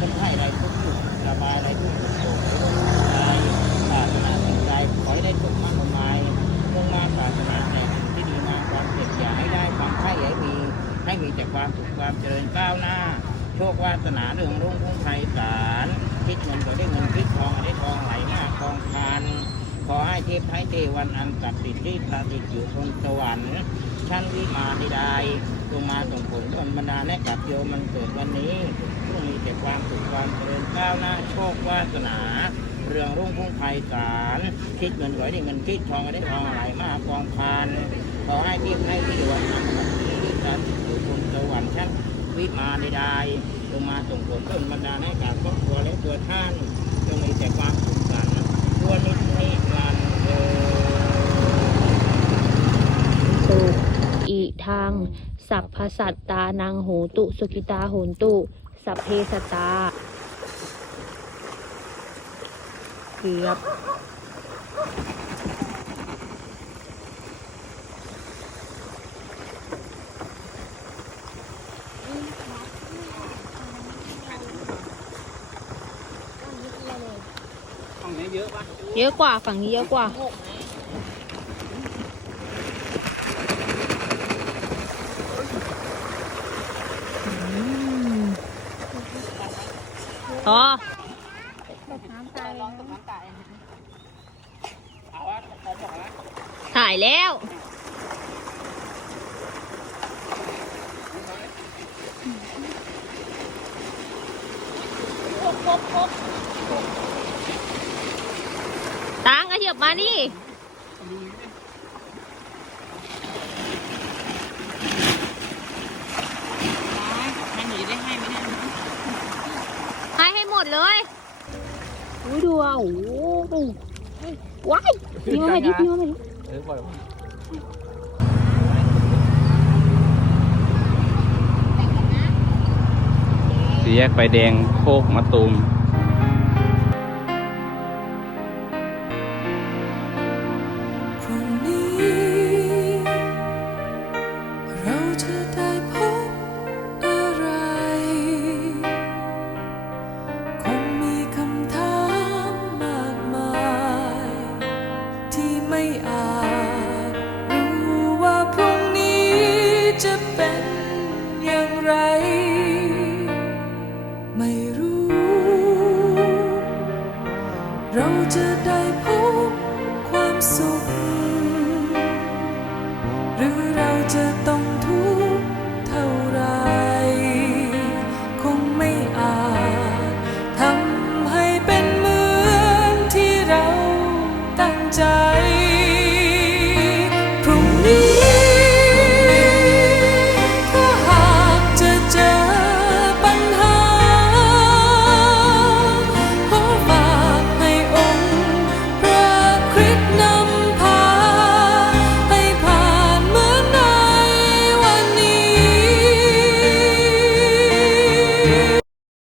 คนไข้ไรทุกข์สุขระบายไรทุกข์สุขโศกใจปรารถนาสิ่งใดขอให้ได้สมมั่งหมายมุ่งมาปรารถนาแต่สิ่งที่ดีงามความเจ็บอย่าให้ได้ความไข้ให้มีให้มีแต่ความสุขความเจริญก้าวหน้า โชควาสนาเรื่องรุ่งพุ่งไพศาลคิดเงินก็ได้เงินคิดทองก็ได้ทองไหลมากองคานขอให้เทพให้เทวันอันศักดิ์สิทธิ์ที่ประดิษฐ์อยู่บนสวรรค์ชั้นวิมานใด ๆจงมาส่งผลบนบรรดาและกับโยมมันเกิดวันนี้จงมีแต่ความสุขความเจริญก้าวหน้าโชควาสนา เรื่องรุ่งพุ่งไพศาลคิดเงินก็ได้เงินคิดทองก็ได้ทองไหลมากกองคานขอให้เทพให้ทวันอันศักดิ์สิทธิ์ที่ประดิษฐ์อยู่บนสวรรค์ชั้นวิมาใดๆลงมาส่งผลต้นบรรดาลให้กับครอบครัวและตัวท่านจงมีแต่ความสุขสันต์ทั่วนิจนิรันดร์เอ่ย สุอี ทาง สัพพสัตตานังโหตุ สุขิตาโหนตุ สัพเพสตตาเกือบห้องนี้เยอะปะเยอะกว่าฝั่งนี้เยอะกว่า อ๋อถ่ายแล้ว ตังกระเทียบมานี่ ให้หนูได้ให้ไหมเนี่ย ให้ให้หมดเลย อุ้ยดูอะโอ้โหว้ายพี่มาใหม่ดิพี่มาใหม่ดิเออปล่อยสี่แยกไฟแดงโคกมะตูม ไม่รู้ เราจะได้พบความสุข หรือเราจะต้อง